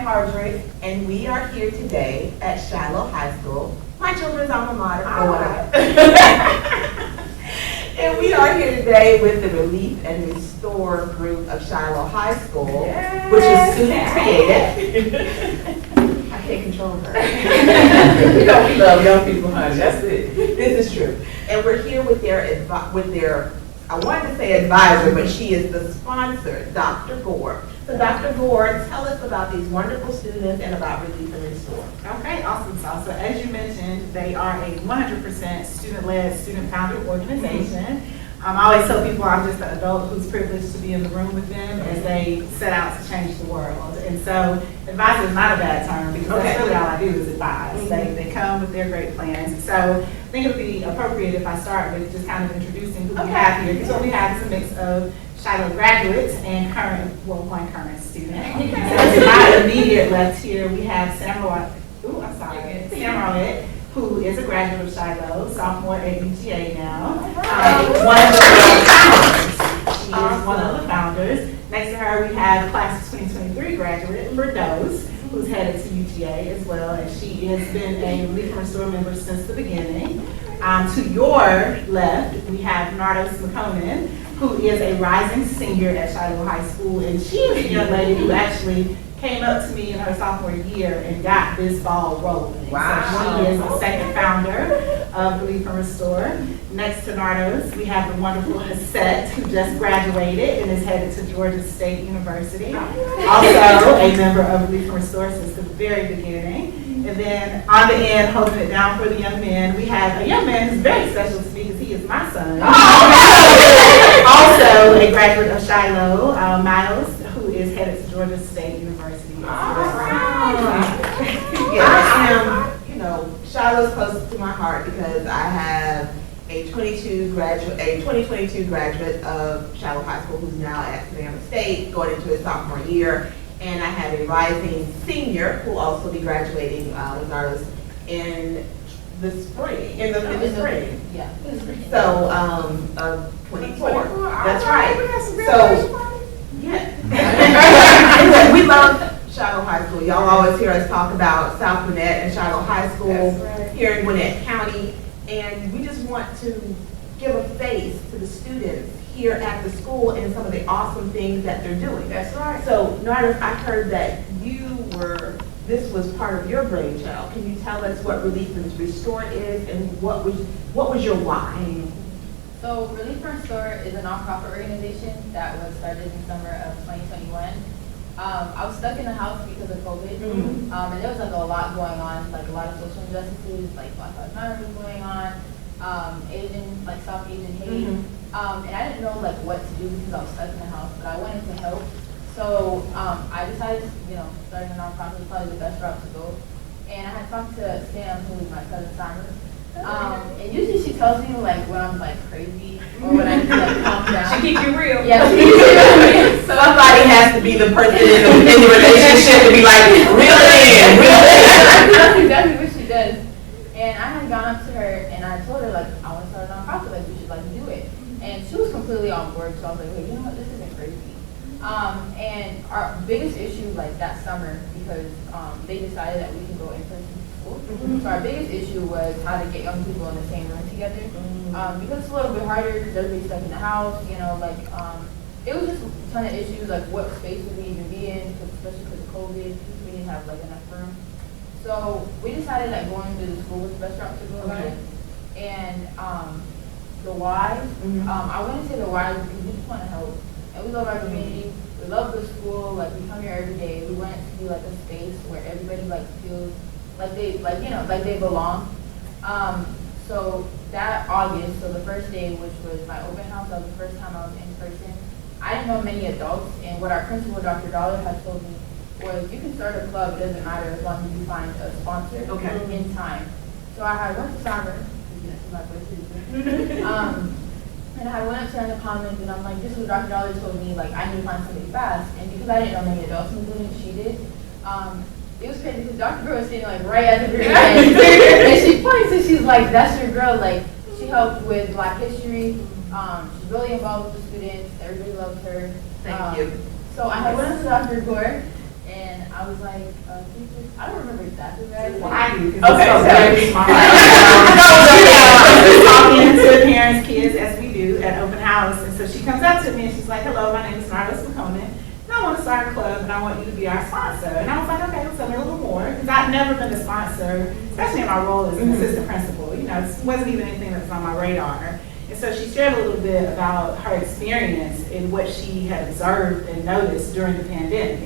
Hardrick, and we are here today at Shiloh High School, my children's alma mater. And we are here today with the Relief and Restore group of Shiloh High School, which is student created. I can't control her. You know we love young people, honey. That's it. This is true. And we're here with their I wanted to say advisor, but she is the sponsor, Dr. Gore. So Dr. Gore, tell us about these wonderful students and about Relief and Restore. Okay, awesome sauce. So as you mentioned, they are a 100% student-led, student-founded organization. I always tell people I'm just an adult who's privileged to be in the room with them as they set out to change the world. And so advise is not a bad term because that's really all I do is advise. They come with their great plans. So I think it would be appropriate if I start with just kind of introducing who we have here. Because what we have is a mix of Shiloh graduates and one current student. So to my immediate left here, we have Sam Rowett, who is a graduate of Shiloh, sophomore at UGA now. One of the founders. She is one of the founders. Next to her, we have class of 2023 graduate, Berdoz, who's headed to UGA as well, and she has been a Relief and Restore member since the beginning. To your left, we have Nardos McConan, who is a rising senior at Shiloh High School, and she is a young lady who actually came up to me in her sophomore year and got this ball rolling. Wow. So she is the second founder of Relief and Restore. Next to Nardos, we have the wonderful Hasset, who just graduated and is headed to Georgia State University. Also a member of Relief and Restore since the very beginning. And then on the end, holding it down for the young men, we have a young man who's very special to me because he is my son. Also a graduate of Shiloh, Miles, who is headed to Georgia State University. I am, Shiloh's close to my heart because I have a 2022 graduate of Shiloh High School who's now at Savannah State, going into his sophomore year. And I have a rising senior who will also be graduating with ours in the spring. In the spring. Yeah. So, of 24. That's right. So, yeah. We love Shiloh High School. Y'all always hear us talk about South Gwinnett and Shiloh High School here in Gwinnett County. And we just want to give a face to the students here at the school and some of the awesome things that they're doing. That's right. So, Nardos, I heard that this was part of your brainchild. Can you tell us what Relief and Restore is and what was your why? So, Relief and Restore is a nonprofit organization that was started in summer of 2021. I was stuck in the house because of COVID, and there was like a lot going on, like a lot of social injustices, like Black Lives Matter was going on, South Asian hate. And I didn't know like what to do because I was stuck in the house, but I wanted to help. So I decided, starting a nonprofit was probably the best route to go. And I had talked to Sam, who is my cousin Simon. And usually she tells me like when I'm like crazy or when I need to like calm down. She keep you real. Yeah, she keeps you real. So somebody has to be the person in the relationship to be like, real in. That's exactly what she does. And I had gone up to her and I told her like I want to start a nonprofit, like we should like do it. And she was completely on board, so I was like, wait, you know what, this isn't crazy. And our biggest issue like that summer, because they decided that we can go in person to school. So our biggest issue was how to get young people in the same room together. Because it's a little bit harder because everybody's stuck in the house, it was just a ton of issues, like what space would we even be in, especially because of COVID, we didn't have like enough room. So we decided that going to the school was the best route to go about it. And the why, I wouldn't say the why because we just want to help. And we love our community, we love the school, like we come here every day. We want it to be like a space where everybody like feels like they belong. So that August, so the first day, which was my open house, that was the first time I was in person. I didn't know many adults, and what our principal, Dr. Dollar, had told me was you can start a club, it doesn't matter as long as you find a sponsor in time. So I had went to Summer, my place and I went up to her in the comments and I'm like, this is what Dr. Dollar told me, like I need to find somebody fast. And because I didn't know many adults in the building, she did. It was crazy because Dr. Girl was sitting like right at the very end. And she points and she's like, that's your girl. Like she helped with Black History. She's really involved with the students. Everybody loves her. Thank you. So I had went up to Dr. Gore and I I was like, I don't remember exactly what I said. Well, I do, because Okay, it's so so- very smart. I'm talking to parents, kids, as we do at open house, and so she comes up to me and she's like, hello, my name is Marlis McConan, and I want to start a club, and I want you to be our sponsor. And I was like, okay, well, tell me a little more, because I've never been a sponsor, especially in my role as an assistant principal. You know, it wasn't even anything that was on my radar. And so she shared a little bit about her experience in what she had observed and noticed during the pandemic.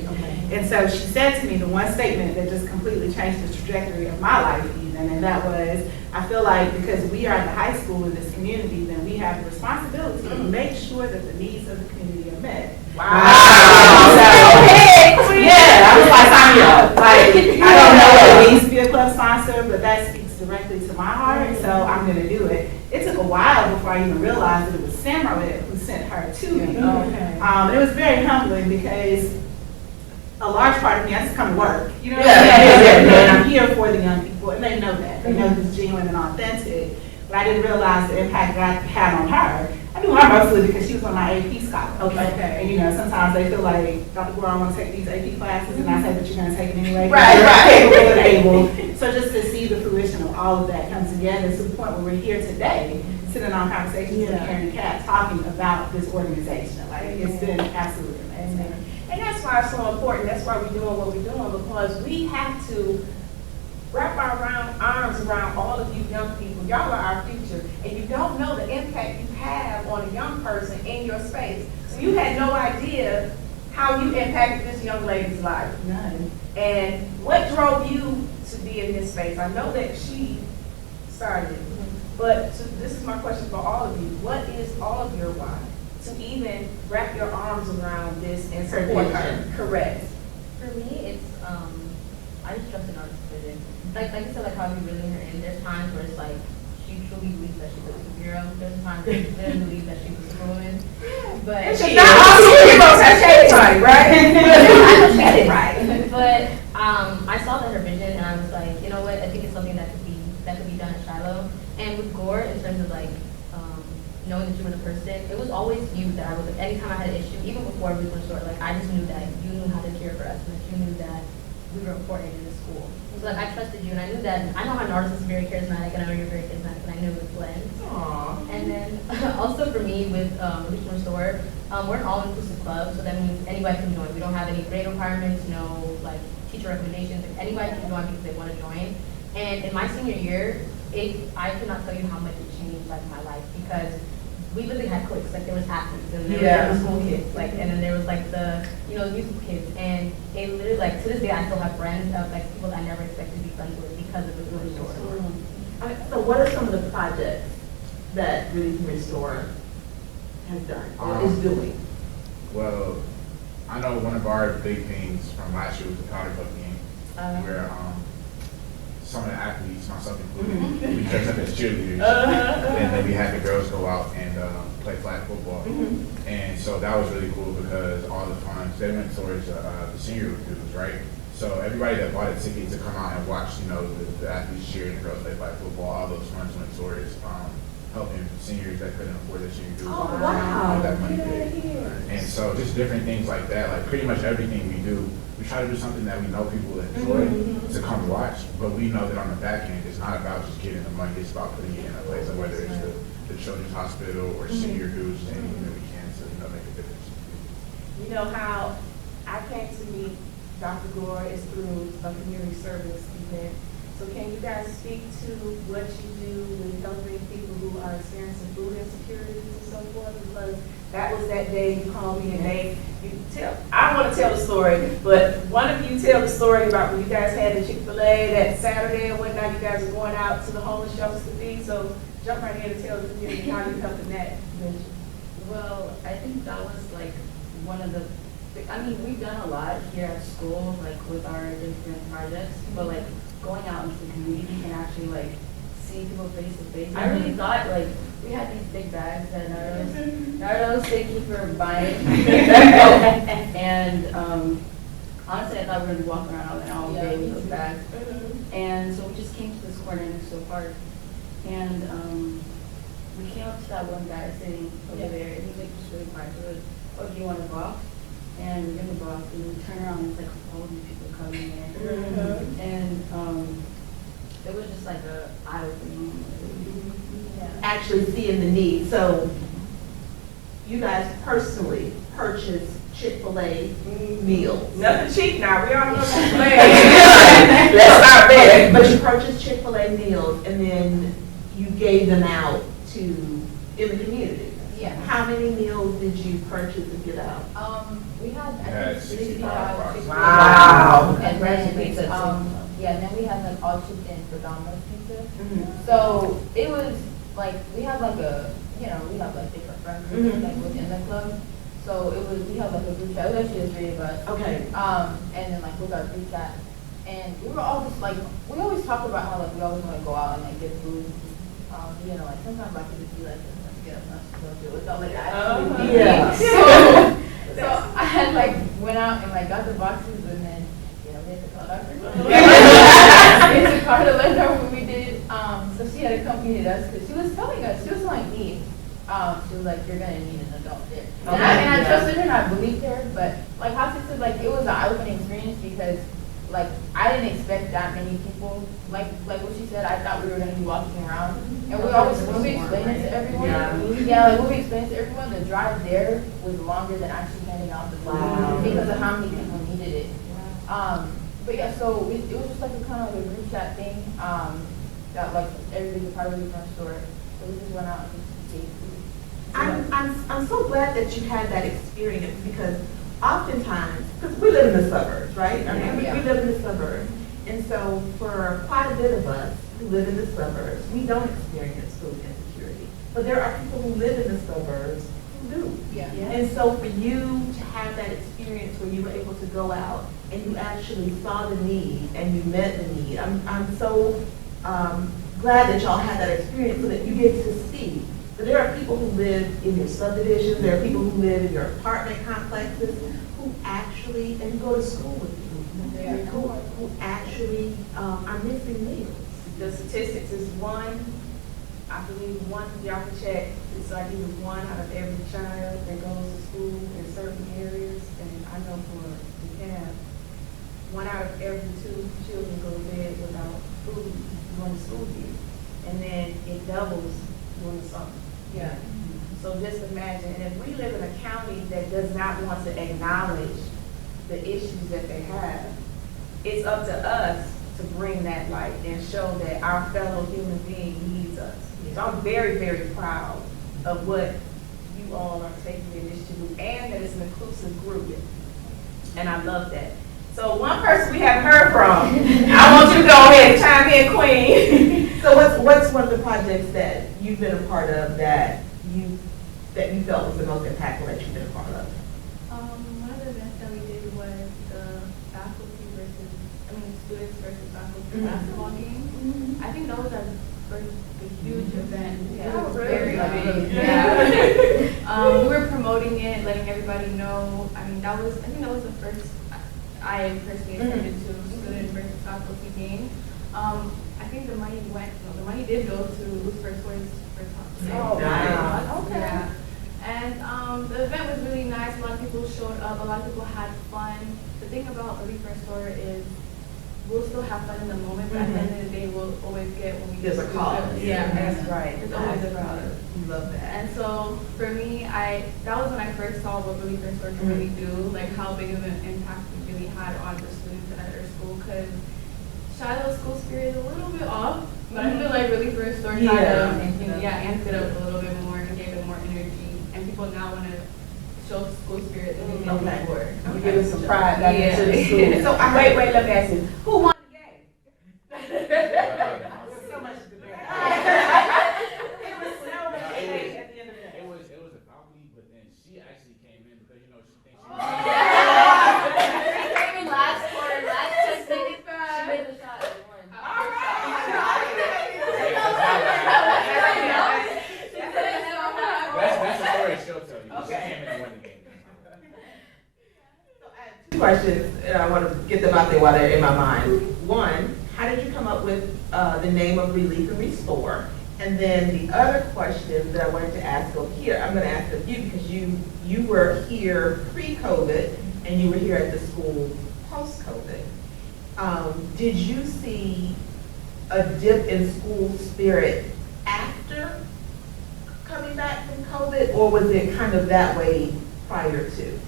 And so she said to me the one statement that just completely changed the trajectory of my life even, and that was, I feel like because we are the high school in this community, then we have the responsibility to make sure that the needs of the community are met. Wow. So, yeah, I was like, sign me up. Like, I don't know what it means to be a club sponsor, but that speaks directly to my heart, so I'm gonna do it. It took a while before I even realized that it was Samarlet who sent her to me. It was very humbling because a large part of me, I just come to work. You know what I'm saying? And I'm here for the young people, and they know that. They know it's genuine and authentic. But I didn't realize the impact that I had on her. I knew her mostly because she was on my AP scholars. Okay. And you know, sometimes they feel like, Dr. Gore, I want to take these AP classes, and I say, but you're going to take them anyway. Right, You're right. capable and able. So just to see the fruition of all of that come together to the point where we're here today, sitting on conversations with Karen and Kat, talking about this organization. Like, it's been absolutely amazing. And that's why it's so important. That's why we're doing what we're doing, because we have to wrap our arms around all of you young people. Y'all are our future, and you don't know the impact you have on a young person in your space. So you had no idea how you impacted this young lady's life. None. And what drove you to be in this space? I know that she started, but this is my question for all of you. What is all of your why? To even wrap your arms around this and support her. Correct. For me, it's I just trust in artist's vision. Like you said, like how we really her in. There's times where it's like she truly believes that she's a superhero. There's times where she didn't believe that she was a superwoman. But She not all superheroes have shade right, right? I know she did right. But I saw that her vision, and I was like, you know what? I think it's something that could be done at Shiloh. And with Gore, in terms of like knowing that you were the person, it was always you that I was like, anytime I had an issue, even before we were sort of like, I just knew that you knew how to care for us, and that you knew that we were important in the school. So like, I trusted you, and I knew that, I know my narcissist is very charismatic, and I know you're very charismatic, and I knew it would blend. Aww. And then also for me with Relief and Restore, we're an all-inclusive club, so that means anybody can join. We don't have any grade requirements, no like teacher recommendations, like anybody can join because they want to join. And in my senior year, I cannot tell you how much it changed like my life, because we literally had cliques. Like there was athletes, and there was the school kids, like, and then there was like the musical kids, and it literally like to this day I still have friends of like people that I never expected to be friends with because of the Relief and Restore. So what are some of the projects that Relief and Restore has done or is doing? Well, I know one of our big things from last year was the powder puff game, where some of the athletes, myself included, we dressed up as cheerleaders, and then we had the girls go out and play flag football. And so that was really cool because all the funds, they went towards the senior dues, right? So everybody that bought a ticket to come out and watch, the athletes cheer and the girls play flag football, all those funds went towards helping seniors that couldn't afford their senior dues. Oh, wow. That money paid. And so just different things like that, like pretty much everything we do, we try to do something that we know people enjoy to come watch, but we know that on the back end, it's not about just getting the money, it's about putting it in a place, like whether it's the children's hospital or senior dues, anything that we can to make a difference. You know how I came to meet Dr. Gore is through a community service event. So can you guys speak to what you do with helping people who are experiencing food insecurities and so forth? Because that was that day you called me and I want to tell the story, but one of you tell the story about when you guys had the Chick-fil-A that Saturday and whatnot, you guys are going out to the homeless shelters to feed. So jump right in and tell the community how you helped in that venture. Well, I think that was like one of the, we've done a lot here at school, like with our different projects, but like going out into the community and actually like seeing people face to face. I really thought like we had these big bags that Nardos, thank you for buying. And honestly, I thought we were gonna be walking around all day with those bags. And so we just came to this corner next to a park, and we came up to that one guy sitting over there, and he was like just really quiet. So we were like, oh, do you want to box? And we're gonna box, and we turn around, and it's like all these people coming. actually seeing the need. So you guys personally purchase Chick-fil-A meals. Nothing cheap now, we all know that. Let's start there. But you purchased Chick-fil-A meals and then you gave them out to, in the community. Yeah. How many meals did you purchase and get out? We had, I Yeah, think, 65 bucks. 65. Wow. And Congratulations. then, yeah, and then we had like all chicken for Domino's pizza. Mhm. So it was like, we have like a, you know, we have like different friends Mhm. like within the club. So it was, we have like a group chat, it was actually the three of us. Okay. And then like with our group chat. And we were all just like, we always talk about how like we always want to go out and like get food. You know, like sometimes I could just be like, let's get up, let's go do it. So like I actually did. Yeah. So I had like went out and like got the boxes and then, you know, we had to call Dr. We had to call the lender when we did. So she had accompanied us because she was telling me, she was like, you're gonna need an adult there. And I trusted her and I believed her, but like how she said, like it was an eye-opening experience because like I didn't expect that many people. Like what she said, I thought we were gonna be walking around. And we always, when we explained it to everyone, like when we explained it to everyone, the drive there was longer than actually handing out the food because of how many people needed it. But yeah, so it was just like a kind of like a group chat thing, that like everybody's a part of the front store. So we just went out and just gave food. I'm so glad that you had that experience because oftentimes, because we live in the suburbs, right? I mean, we live in the suburbs. And so for quite a bit of us who live in the suburbs, we don't experience food insecurity. But there are people who live in the suburbs who do. Yeah. And so for you to have that experience where you were able to go out and you actually saw the need and you met the need, I'm so glad that y'all had that experience so that you get to see. But there are people who live in your subdivisions, there are people who live in your apartment complexes who actually, and go to school with you, who actually are missing meals. The statistics is one, I believe one, y'all can check, it's like either one out of every child that goes to school in certain areas. And I know for the camp, 1 out of every 2 children go to bed without food during the school year. And then it doubles during the summer. Yeah. So just imagine, and if we live in a county that does not want to acknowledge the issues that they have, it's up to us to bring that light and show that our fellow human being needs us. So I'm very, very proud of what you all are taking the initiative with, and that it's an inclusive group. And I love that. So one person we haven't heard from, I want you to go ahead and chime in, Queen. So what's one of the projects that you've been a part of that you felt was the most impactful that you've been a part of? One of the events that we did was the students versus faculty basketball game. I think that was our first huge event. Yeah, It was very very big. big. Yeah. We were promoting it, letting everybody know. I think that was the first I personally attended to student versus faculty game. I think the money did go to First Choice for top. Oh, wow. Okay. Yeah. And the event was really nice. A lot of people showed up. A lot of people had fun. The thing about Early First Store is we'll still have fun in the moment, but at the end of the day, we'll always get when we There's a cause. Yeah, That's right. It's always a cause. Love that. And so for me, that was when I first saw what Early First Store can really do, like how big of an impact it really had on the students at our school. Because Shiloh's school spirit is a little bit off, but I feel like Early First Store kind of amped it up a little bit more and gave it more energy, and people now want to show school spirit that they did before. We give us some pride back into the school. Yeah. So wait, let me ask you, who won the game? So much debate. It was so much debate at the end of the day. It was about me, but then she actually came in because she thinks she Came in last quarter, last just minute. She made the shot and won. That's the story she'll tell you. Okay. She came in and won the game. So I have 2 questions, and I want to get them out there while they're in my mind. One, how did you come up with the name of Relief and Restore? And then the other question that I wanted to ask of here, I'm going to ask of you because you were here pre-COVID and you were here at the school post-COVID. Did you see a dip in school spirit after it, or was it kind of that way prior to?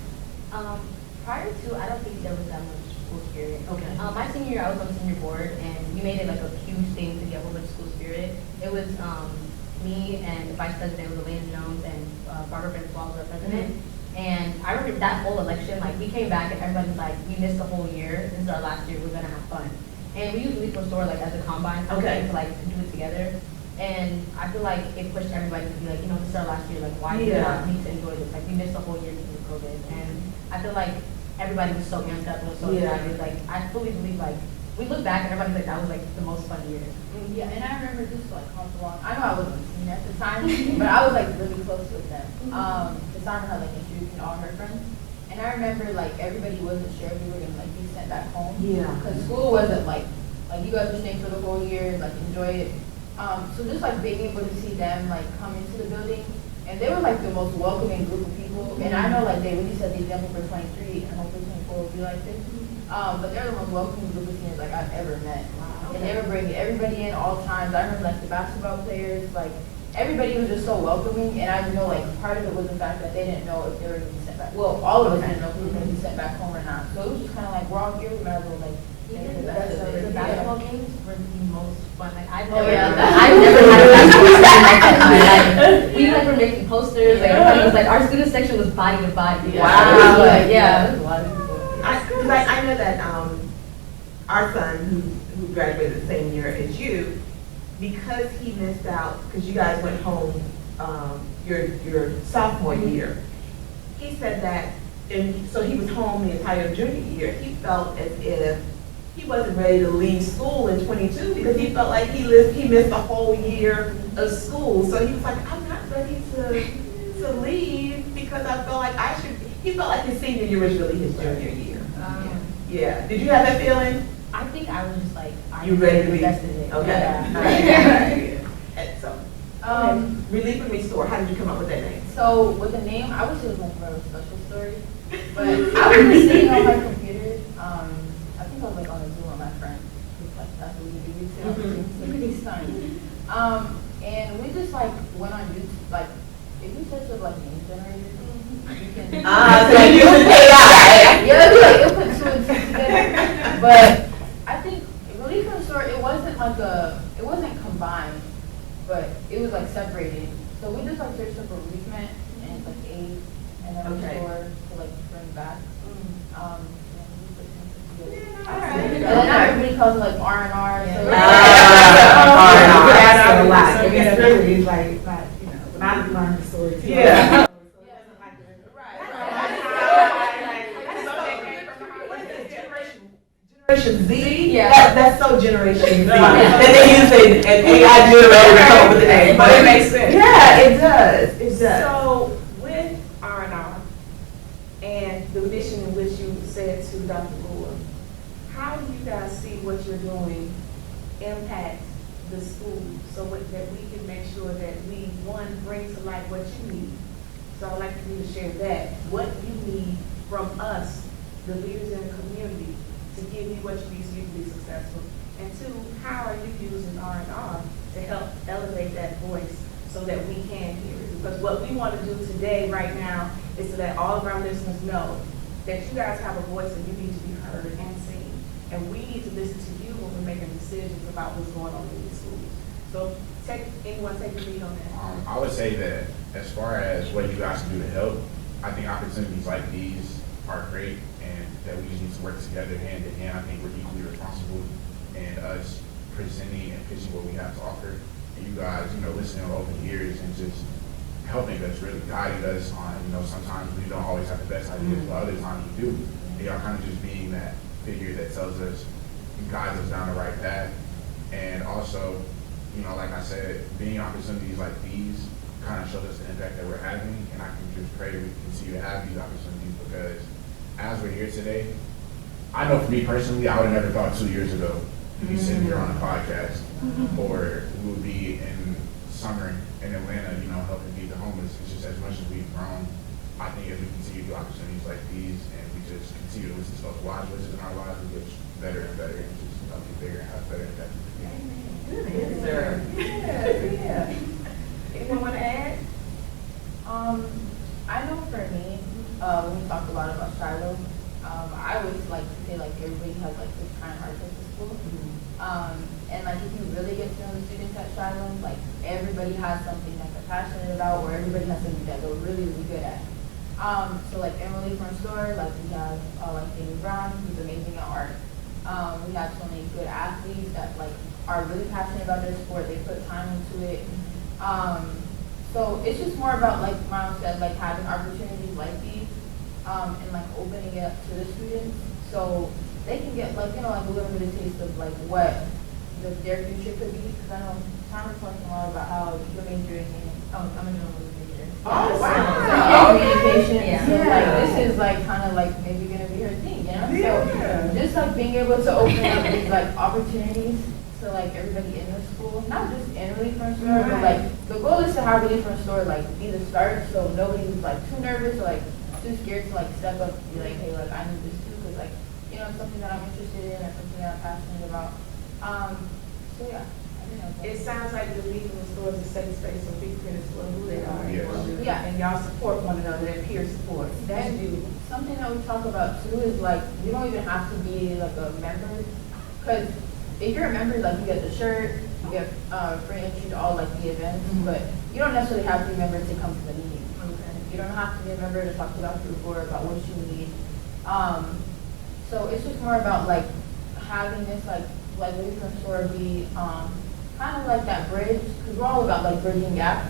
Prior to, I don't think there was that much school spirit. Okay. My senior year, I was on senior board, and we made it like a huge thing to get over the school spirit. It was me and the vice president was Elena Jones, and Barbara Francois was our president. And I remember that whole election, like we came back and everybody was like, we missed the whole year. This is our last year. We're gonna have fun. And we usually restore like as a combine Okay. to like do it together. And I feel like it pushed everybody to be like, you know, this is our last year. Like, why do we not need to enjoy this? Like, we missed the whole year because of COVID. And I feel like everybody was so amped up and was so excited. Like, I fully believe, like, we look back and everybody's like, that was like the most fun year. Yeah, and I remember this like comes along. I know I wasn't a senior at the time, but I was like really close with them. The Summer had like introduced me to all her friends, and I remember like everybody wasn't sure if we were gonna like be sent back home. Yeah. Because school wasn't like you guys were staying for the whole year, like enjoy it. So just like being able to see them like come into the building, and they were like the most welcoming group of people. And I know like they really set the example for 23, and hopefully 24 will be like this. But they're the most welcoming group of seniors like I've ever met. And they were bringing everybody in all times. I remember like the basketball players, like everybody was just so welcoming. And I know like part of it was the fact that they didn't know if they were going to be sent back. Well, all of us didn't know if we were going to be sent back home or not. So it was just kind of like we're all here, we might as well like make the best of it. The Yeah. basketball games were the most fun. Like I've Oh, never, yeah. I've never had a basketball section like that in my life. We like were making posters. Like everybody was like, our student section was body to body. Wow. Like, yeah, there's a lot of people. Because I know that our son, who graduated the same year as you, because he missed out, because you guys went home your sophomore year, he said that, and so he was home the entire junior year, he felt as if he wasn't ready to leave school in 22 because he felt like he missed a whole year of school. So he was like, I'm not ready to leave because I felt like he felt like his senior year was really his junior year. Yeah. Did you have that feeling? I think I was just like, You ready to leave? invested in it. Okay. Yeah. And so, Relief and Restore, how did you come up with that name? So with the name, I wish it was like more of a special story. But I was just sitting on my computer. I think I was like on a Zoom with my friend. Like that's what we do. We sit on the Zoom, so pretty fun. And we just like went on YouTube. Like if you search up like name generator, you can. So you use AI. Yeah, it'll put two and two together. But I think Relief and Restore, it wasn't combined, but it was like separated. So we just like searched up for bereavement and like aid, and then restore to like bring back. And then now everybody calls it like R&R. So That's a lot. Especially it's like, when I learned the story too. Yeah. Generation Z? Yeah. That's so Generation Z. That they use an AI generator to come up with the name. But it makes sense. Yeah, it does. It does. So with R&R and the mission in which you said to Dr. Gore, how do you guys see what you're doing impact the school so that we can make sure that we, one, bring to light what you need? So I'd like for you to share that, what you need from us, the leaders in the community, to give you what you need so you can be successful. And two, how are you using R&R to help elevate that voice so that we can hear it? Because what we want to do today, right now, is to let all of our listeners know that you guys have a voice and you need to be heard and seen. And we need to listen to you when we're making decisions about what's going on in these schools. So anyone take the lead on that? I would say that as far as what you guys can do to help, I think opportunities like these are great, and that we just need to work together hand in hand. I think we're equally responsible in us presenting and pitching what we have to offer, and you guys, listening with open ears and just helping us, really guiding us on, sometimes we don't always have the best ideas, but other times we do. And y'all kind of just being that figure that tells us and guides us down the right path. And also, like I said, being opportunities like these kind of shows us the impact that we're having, and I can just pray that we continue to have these opportunities, because as we're here today, I know for me personally, I would have never thought 2 years ago to be sitting here on a podcast, or we would be in summer in Atlanta, helping feed the homeless. It's just as much as we've grown, I think as we continue to do opportunities like these, and we just continue to listen to those wise voices in our lives, we get better and better, and just get bigger and have better impact. Yes, sir. Yeah. Anyone want to add? artistic school. And like if you really get to know the students at Shiloh, like everybody has something that they're passionate about, or everybody has something that they're really, really good at. So like Emily from Store, like we have like Jamie Brown, who's amazing at art. We have so many good athletes that like are really passionate about their sport. They put time into it. So it's just more about, like Miles said, like having opportunities like these, and like opening it up to the students, so they can get like, you know, like a little bit of taste of like what their future could be. Because I know Tom was talking a lot about how you're majoring in, I'm a journalism major. Oh, wow. So communication. Yeah. So like this is like kind of like maybe gonna be her thing, you know? So just like being able to open up these like opportunities to like everybody in the school, not just in Relief from Store, but like the goal is to have Relief from Store like be the start, so nobody's like too nervous or like too scared to like step up and be like, hey, like I need this too, because like, you know, it's something that I'm interested in or something that I'm passionate about. So yeah, I think that's It sounds like the Relief from Store is a safe space so people can explore who they are. Yes. Yeah. And y'all support one another, that peer support. That's beautiful. Something that we talk about too is like, you don't even have to be like a member, because if you're a member, like you get the shirt, you get free entry to all like the events, but you don't necessarily have to be a member to come to the meeting. You don't have to be a member to talk to Dr. Gore about what you need. So it's just more about like having this like Relief from Store be kind of like that bridge, because we're all about like bridging gaps.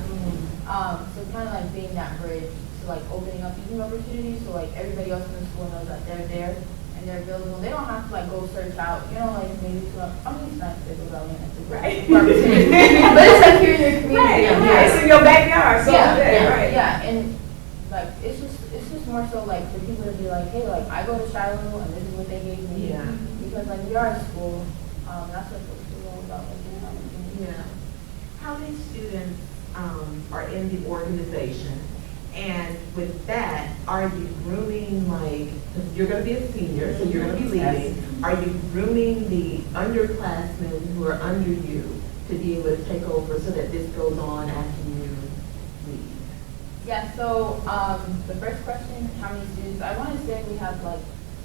So kind of like being that bridge to like opening up these new opportunities, so like everybody else in the school knows that they're there and they're available. They don't have to like go search out, you know, like maybe to I mean it's nice to go out and it's a Right. opportunity. But it's like here in your community. Right, Yeah. it's in your backyard, so Yeah, there, yeah, right? yeah, and like it's just more so like for people to be like, hey, like I go to Shiloh and this is what they gave me. Yeah. Because like we are a school, that's what the school is all about, like you know. Yeah. How many students are in the organization? And with that, are you grooming, like, 'cause you're going to be a senior, so you're going to be leading. Are you grooming the underclassmen who are under you to be able to take over so that this goes on after you leave? Yeah, so the first question, how many students? I want to say we have like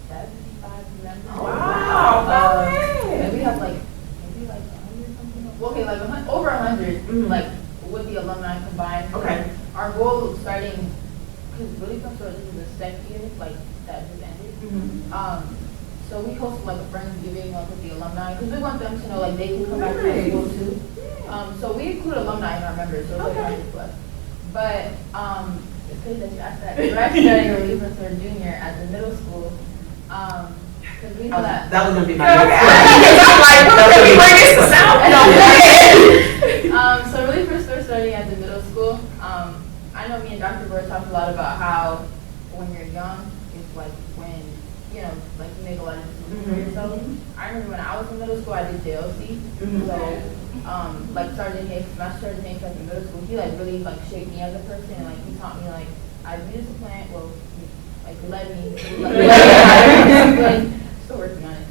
75 members. Oh, wow. And we have like maybe like 100 something. Well, okay, like over 100, Mhm. like with the alumni combined. Okay. Our goal starting, because Relief from Store, this is the second year, like that just ended. So we host like a Friendsgiving like with the alumni, because we want them to know like they can come back to the school too. So we include alumni in our members, so it's like 100 plus. But it's good that you asked that. We're actually starting a Relief from Store junior at the middle school. Because we know that. That was going to be my Okay. next question. I'm like, Let me bring this to South. So Relief from Store starting at the middle school. I know me and Dr. Burr talked a lot about how when you're young, it's like when, you know, like you make a lot of decisions for yourself. I remember when I was in middle school, I did JLC. So, like Sergeant Hicks, Master Sergeant Hicks, like in middle school, he like really like shaped me as a person, and like he taught me like I used the plant. Well, like he led me, still working on it.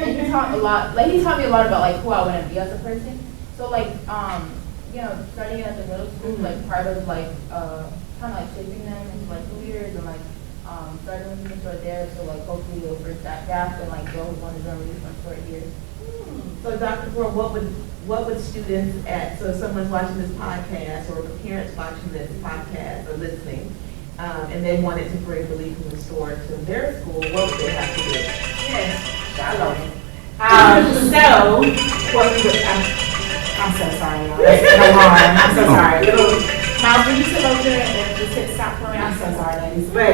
And he taught a lot. Like he taught me a lot about like who I want to be as a person. So like you know, starting at the middle school, like part of like kind of like shaping them into like leaders and like starting with them right there. So like hopefully they'll bridge that gap and like they'll want to join Relief from Store here. So Dr. Brewer, what would students at, so if someone's watching this podcast or parents watching this podcast or listening, and they wanted to bring Relief from the Store to their school, what would they have to do? Yes, Shiloh. So, what we would, I'm so sorry, y'all. That's an alarm. I'm so sorry. Miles, when you sit over there and just hit stop for me, I'm so sorry, ladies. But,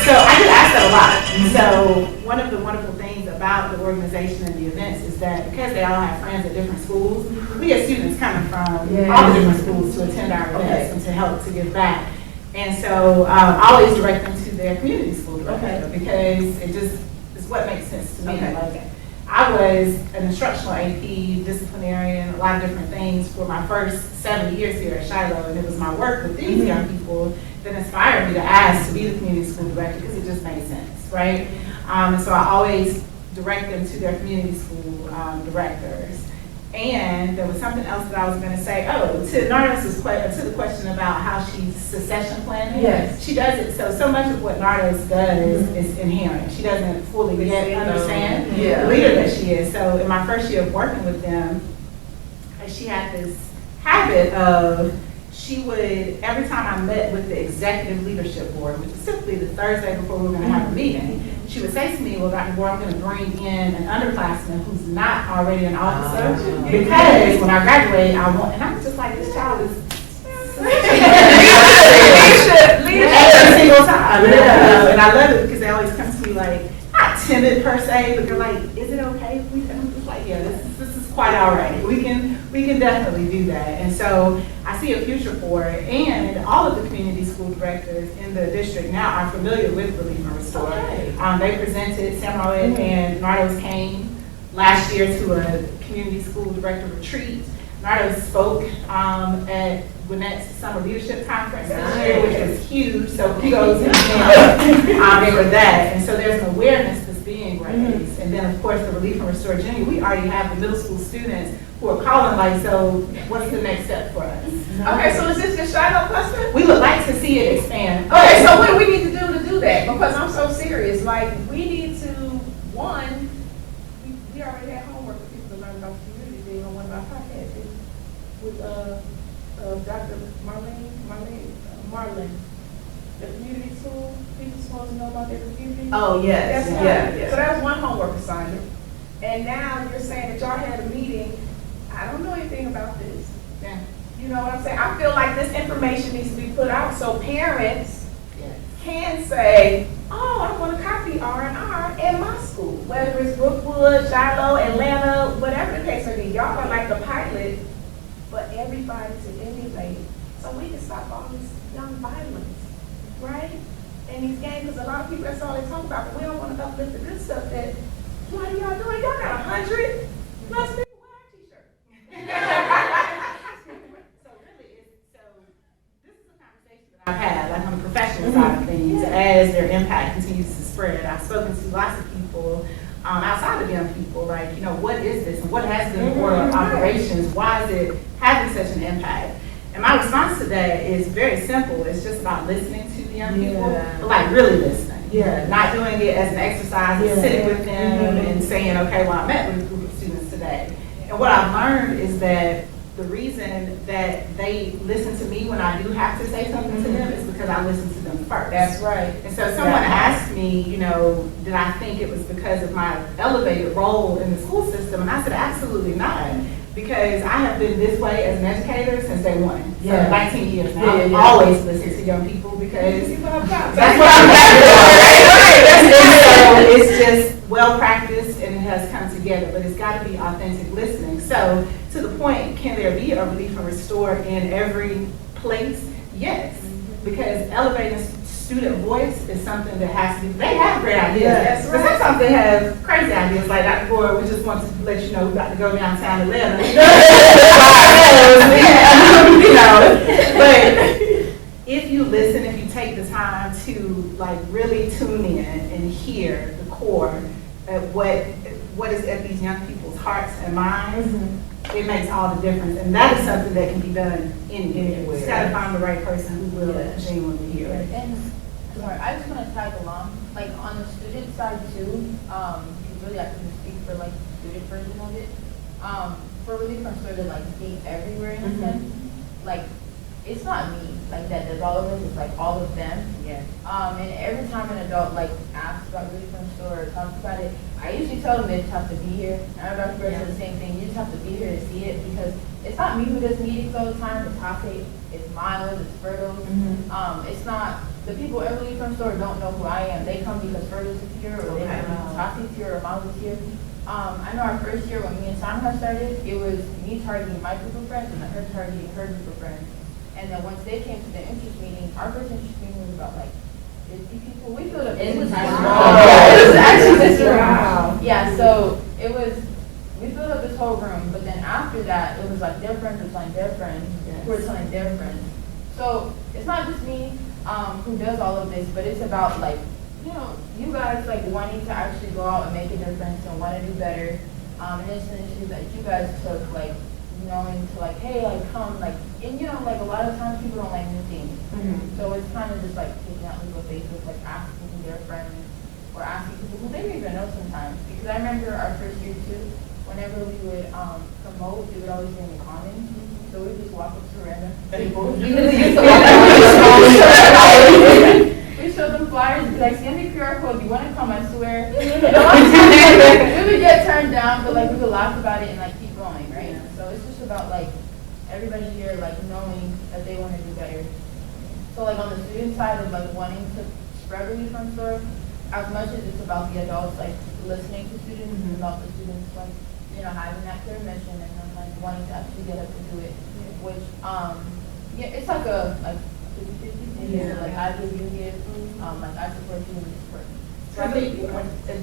so I get asked that a lot. So, one of the wonderful things about the organization and the events is that because they all have friends at different schools, we get students coming from all the different schools to attend our events and to help to give back. And so, I always direct them to their community school director because it just is what makes sense to me. Like, I was an instructional AP, disciplinarian, a lot of different things for my first 7 years here at Shiloh, and it was my work with these young people that inspired me to ask to be the community school director because it just made sense, right? And so I always direct them to their community school directors. And there was something else that I was gonna say. Oh, to Nardos's to the question about how she's succession planning. Yes. She does it, so much of what Nardos does is inherent. She doesn't fully yet understand the leader that she is. So in my first year of working with them, she had this habit of, she would, every time I met with the executive leadership board, which is typically the Thursday before we were gonna have a meeting, she would say to me, well, Dr. Gore, I'm gonna bring in an underclassman who's not already an officer, because when I graduate, I want, and I was just like, this child is every single time. And I love it because they always come to me like, not timid per se, but they're like, is it okay if we, and I'm just like, yeah, this is quite all right. We can definitely do that. And so I see a future for it. And all of the community school directors in the district now are familiar with Relief and Restore. Okay. They presented, Sam Rowett and Nardos came last year to a community school director retreat. Nardos spoke at Gwinnett's Summer Leadership Conference this year, which was huge, so kudos to them for that. And so there's an awareness that's being raised. And then, of course, the Relief and Restore Junior, we already have the middle school students who are calling like, so what's the next step for us? Okay, so is this your Shiloh cluster? We would like to see it expand. Okay, so what do we need to do that? Because I'm so serious, like, we need to, one, we already had homework for people to learn about the community day on one of our podcasts with, Dr. Marlin. The community tool, people supposed to know about their community. Oh, yes, That's right. yeah. So that was one homework assignment. And now you're saying that y'all had a meeting. I don't know anything about this. Yeah. You know what I'm saying? I feel like this information needs to be put out so parents can say, oh, I want to copy R&R in my school. Whether it's Brookwood, Shiloh, Atlanta, whatever the case may be. Y'all are like the pilot for everybody to emulate. So we can stop all this young violence, right? And these gangs, because a lot of people, that's all they talk about, but we don't want to uplift the good stuff that, what are y'all doing? Y'all got 100 plus people wear our t-shirt. So this is a conversation that I've had, like on the professional side of things, as their impact continues to spread. I've spoken to lots of people outside of young people, like, you know, what is this and what has been the order of operations? Why is it having such an impact? And my response to that is very simple. It's just about listening to the young people, but like really listening. Yeah. Not doing it as an exercise, and sitting with them and saying, okay, well, I met with a group of students today. And what I've learned is that the reason that they listen to me when I do have to say something to them is because I listen to them first. That's right. And so someone asked me, you know, did I think it was because of my elevated role in the school system? And I said, absolutely not. Because I have been this way as an educator since day one. So 19 years now. I've always listened to young people because that's what I'm right? So it's just well practiced and it has come together, but it's got to be authentic listening. So to the point, can there be a Relief and Restore in every place? Yes, because elevating student voice is something that has to be, they have great ideas. But sometimes they have crazy ideas, like Dr. Gore, we just want to let you know we're about to go downtown Atlanta. You know, but if you listen, if you take the time to like really tune in and hear the core of what is at these young people's hearts and minds, it makes all the difference. And that is something that can be done anywhere. Just gotta find the right person who will genuinely hear it. And sorry, I just want to tag along, like on the student side too, because really I can speak for like the student version of it. For Relief and Restore to like be everywhere in a sense, like it's not me like that does all of this, it's like all of them. And every time an adult like asks about Relief and Restore or talks about it, I usually tell them they just have to be here. And I know Dr. Bird said the same thing, you just have to be here to see it because it's not me who does meetings all the time, it's Tate, it's Miles, it's Fertile. It's not, the people in Relief and Restore don't know who I am. They come because Fertile is here or they come because Tate's here or Miles is here. I know our first year when me and Samha started, it was me targeting my group of friends and her targeting her group of friends. And then once they came to the interest meeting, our first interest meeting was about like 50 people. We filled up. It was actually this room. Wow. Yeah, so it was, we filled up this whole room, but then after that, it was like their friends were telling their friends, who were telling their friends. So it's not just me who does all of this, but it's about like, you know, you guys like wanting to actually go out and make a difference and want to do better. And it's an issue that you guys took, like, knowing to like, hey, like, come, like, and you know, like, a lot of times people don't like new things. So it's kind of just like taking out legal basis, like asking their friends or asking people who they don't even know sometimes. Because I remember our first year too, whenever we would promote, it would always be in the commons. So we would just walk up to random people. We show them flyers, be like, scan the QR code, you want to come, I swear. We would get turned down, but like we would laugh about it and like keep going, right? So it's just about like everybody here like knowing that they want to do better. So like on the student side of like wanting to spread relief on SOAR, as much as it's about the adults like listening to students, it's about the students like, you know, having that clear mission and then like wanting to actually get up and do it. Which yeah, it's like a 50-50 thing. So, like I give, you give, like I support you and you support me. So I think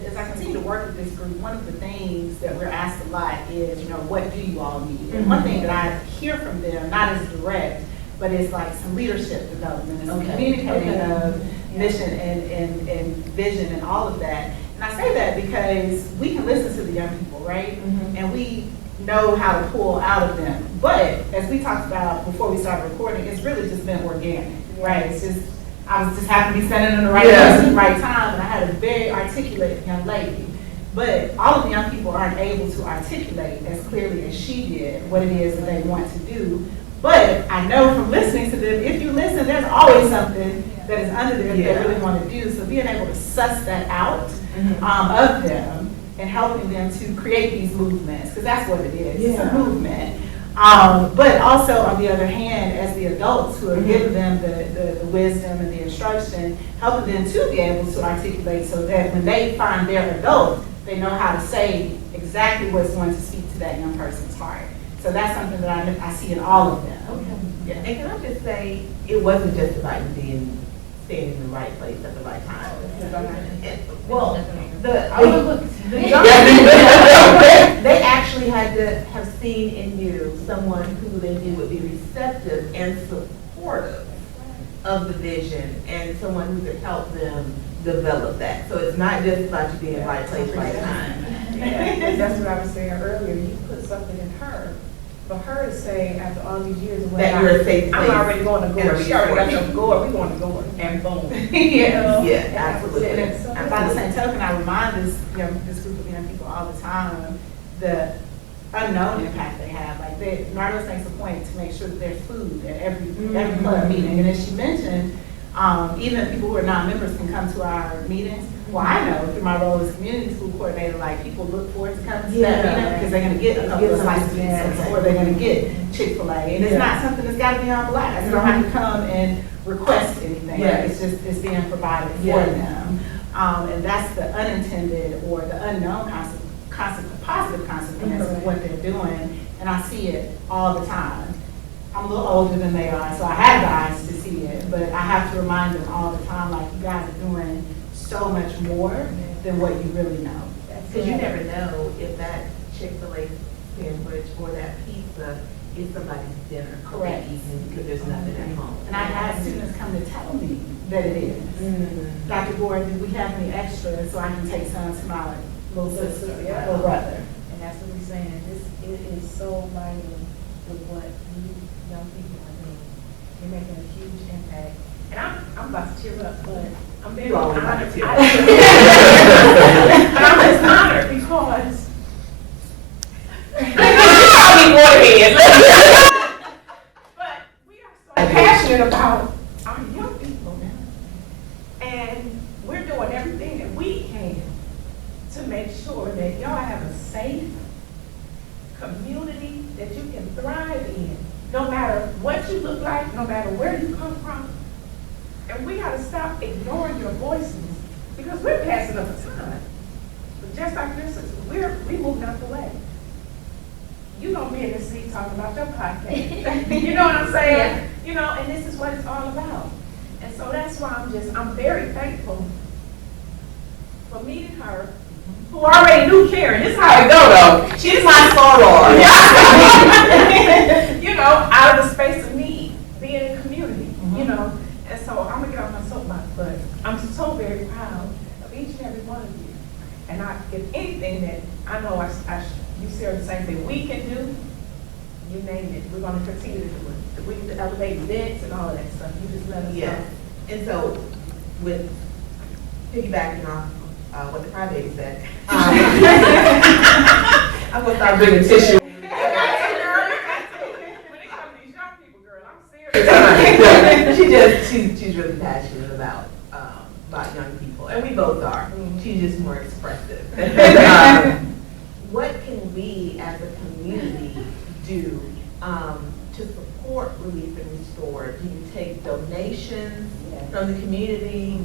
as I continue to work with this group, one of the things that we're asked a lot is, you know, what do you all need? And one thing that I hear from them, not as direct, but it's like some leadership development and some communicating of mission and vision and all of that. And I say that because we can listen to the young people, right? And we know how to pull out of them. But as we talked about before we started recording, it's really just been organic, right? It's just, I was just happy to be standing in the right place at the right time, and I had a very articulate young lady. But all of the young people aren't able to articulate as clearly as she did what it is that they want to do. But I know from listening to them, if you listen, there's always something that is under there that they really want to do. So being able to suss that out of them and helping them to create these movements, because that's what it is, it's a movement. But also, on the other hand, as the adults who are giving them the wisdom and the instruction, helping them to be able to articulate so that when they find their adult, they know how to say exactly what's going to speak to that young person's heart. So that's something that I see in all of them. Yeah. And can I just say, it wasn't just about you being staying in the right place at the right time. Well, they actually had to have seen in you someone who they knew would be receptive and supportive of the vision and someone who could help them develop that. So it's not just about you being in the right place, right time. Yeah, that's what I was saying earlier. You put something in her. For her to say after all these years, that you're a safe place. I'm already going to go. She already got to go. We're going to go and boom. Yeah, absolutely. And by the same token, I remind this group of young people all the time the unknown impact they have. Like Nardos makes a point to make sure that there's food at every club meeting. And as she mentioned, even people who are non-members can come to our meetings. Well, I know through my role as community school coordinator, like people look forward to coming to that meeting because they're going to get a couple of slices of pizza or they're going to get Chick-fil-A. And it's not something that's got to be on blast. You don't have to come and request anything. It's just, it's being provided for them. And that's the unintended or the unknown positive consequence of what they're doing. And I see it all the time. I'm a little older than they are, so I have the eyes to see it, but I have to remind them all the time, like, you guys are doing so much more than what you really know. Because you never know if that Chick-fil-A sandwich or that pizza is somebody's dinner. Correct. Because there's nothing at home. And I've had students come to tell me that it is. Dr. Gore, do we have any extra so I can take some to my little sister, little brother? And that's what we're saying. It is so vital with what you young people are doing. You're making a huge impact. And I'm about to tear up, but I'm very honored. But I'm just honored because but we are so passionate about our young people now. And we're doing everything that we can to make sure that y'all have a safe community that you can thrive in, no matter what you look like, no matter where you come from. And we gotta stop ignoring your voices because we're passing up a time. But just like your sister, we're moving out the way. You gonna be in the seat talking about your podcast. You know what I'm saying? Yeah. You know, and this is what it's all about. And so that's why I'm very thankful for meeting her, who already knew Karen. This is how it go though. She's my soror. You know, out of the space of need, being in community, you know. And so I'm gonna get off my soapbox, but I'm so very proud of each and every one of you. And if anything that I know you said the same thing we can do, you name it, we're gonna continue to do it. We need to elevate events and all of that stuff, you just let us know. Yes, and so with piggybacking off what the crybaby said, I'm gonna start bringing tissue. When it comes to these young people, girl, I'm serious. She's really passionate about young people, and we both are. She's just more expressive. What can we as a community do to support Relief and Restore? Do you take donations from the community?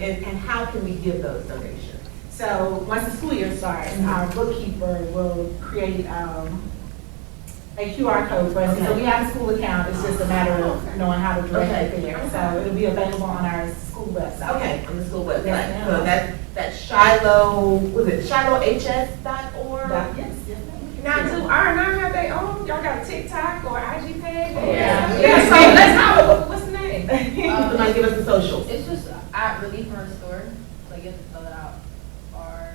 And how can we give those donations? So once the school year starts, our bookkeeper will create a QR code for us. So we have a school account, it's just a matter of knowing how to direct it there. So it'll be available on our school website. Okay, on the school website. Yes, So that's Shiloh, was it ShilohHS.org? Yes. Now, do R&R have their own? Y'all got a TikTok or IG page? Yeah. So let's have a, what's the name? Somebody give us the socials. It's just at Relief and Restore, so you have to spell it out. R-E-L-I.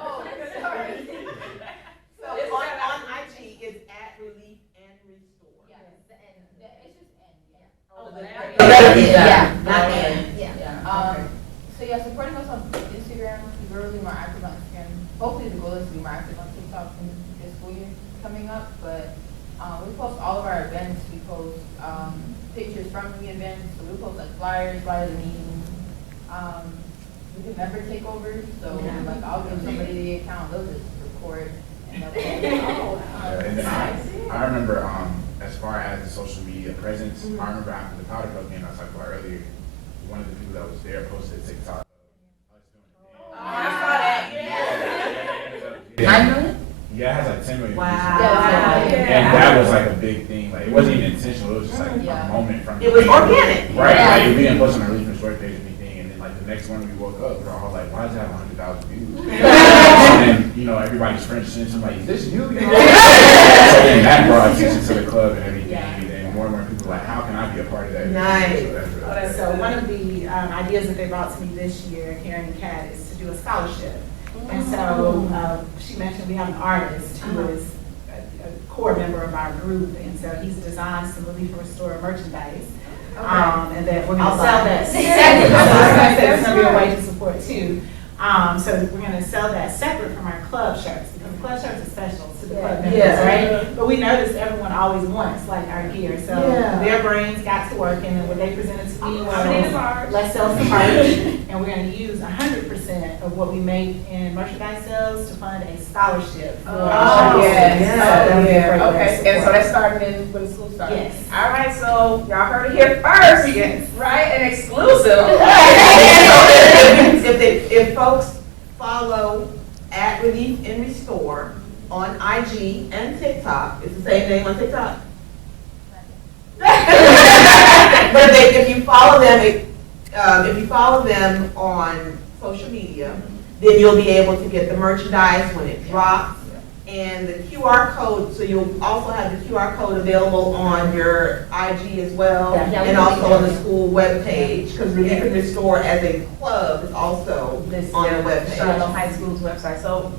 Oh, sorry. So on IG is at Relief and Restore. Yeah, it's the N. It's just N, yeah. Oh, Yeah. Not N. Yeah. So yeah, supporting us on Instagram. We're really more active on Instagram. Hopefully the goal is to be more active on TikTok in this school year coming up. But we post all of our events. We post pictures from the events. So we post like flyers, meetings. We do member takeovers. So like I'll give somebody the account. They'll just record. And they'll And then I remember as far as the social media presence, I remember after the powder puff game I was talking about earlier, one of the people that was there posted TikTok. I saw that, Yeah. 9 million? Yeah, it has like 10 million Wow. views. Yeah. And that was like a big thing. Like it wasn't even intentional. It was just like Yeah. a moment from. It was organic. Right. Yeah. Like we didn't post on our Relief and Restore page or anything, and then like the next morning we woke up, we were all like, "Why does it have 100,000 views?" And then everybody's friends sent somebody, "Is this you?" So then that brought attention to the club and everything, and more and more people were like, "How can I be a part of that?" Nice. So that's really So one of the ideas that they brought to me this year, Karen and Kat, is to do a scholarship. And so she mentioned we have an artist who is a core member of our group, and so he's designed some Relief and Restore merchandise. And then we're gonna sell that. So it's gonna be a way to support too. So we're gonna sell that separate from our club shirts, because the club shirts are special to the club members, right? But we noticed everyone always wants like our gear, so their brains got to work, and then what they presented to me was, let's sell some merch, and we're gonna use 100% of what we make in merchandise sales to fund a scholarship for Okay, and so that's starting when the school starts? Yes. All right, so y'all heard it here first. Yes. Right, an exclusive. If folks follow at Relief and Restore on IG and TikTok, it's the same name on TikTok. But if you follow them on social media, then you'll be able to get the merchandise when it drops. And the QR code, so you'll also have the QR code available on your IG as well, and also on the school webpage, because Relief and Restore as a club is also on the webpage. Shiloh High School's website. So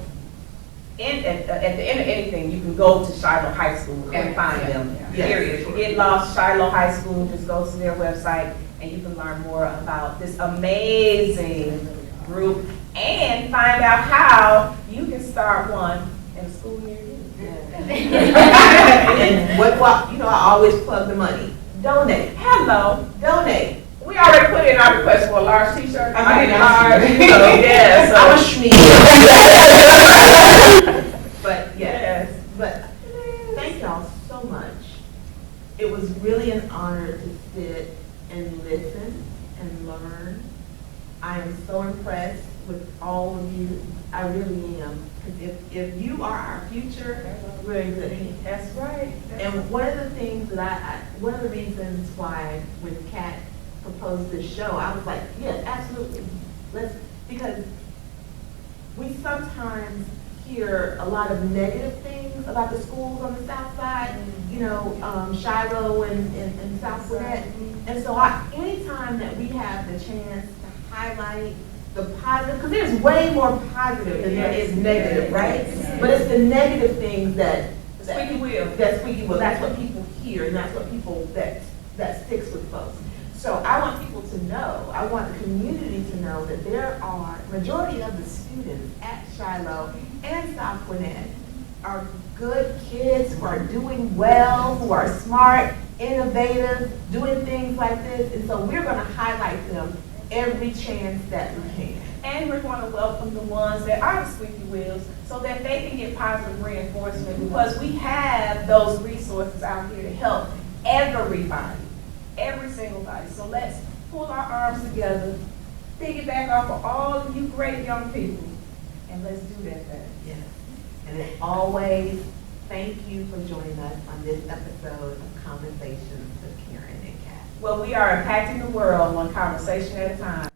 at the end of anything, you can go to Shiloh High School and find them, Yes. period. If you get lost, Shiloh High School, just go to their website and you can learn more about this amazing group and find out how you can start one in the school year. And what, I always plug the money. Donate. Hello. Donate. We already put in our request for a large t-shirt. I I need a got large. you. Yes. I'm a schmear. But yes, but thank y'all so much. It was really an honor to sit and listen and learn. I am so impressed with all of you. I really am. Because if you are our future, we're in good hands. That's right. And one of the things that one of the reasons why when Kat proposed this show, I was like, yes, absolutely. Because we sometimes hear a lot of negative things about the schools on the south side, Shiloh and South Gwinnett. And so anytime that we have the chance to highlight the positive, because there's way more positive than there is negative, right? But it's the negative things that Squeaky wheel. That squeaky wheel, that's what people hear, and that's what people, that sticks with folks. So I want people to know, I want the community to know that there are, majority of the students at Shiloh and South Gwinnett are good kids who are doing well, who are smart, innovative, doing things like this, and so we're gonna highlight them every chance that we can. And we're going to welcome the ones that are the squeaky wheels so that they can get positive reinforcement, because we have those resources out here to help everybody, every single body. So let's pull our arms together, piggyback off of all of you great young people, and let's do that thing. Yes. And as always, thank you for joining us on this episode of Conversations with Karen and Kat. Well, we are impacting the world one conversation at a time.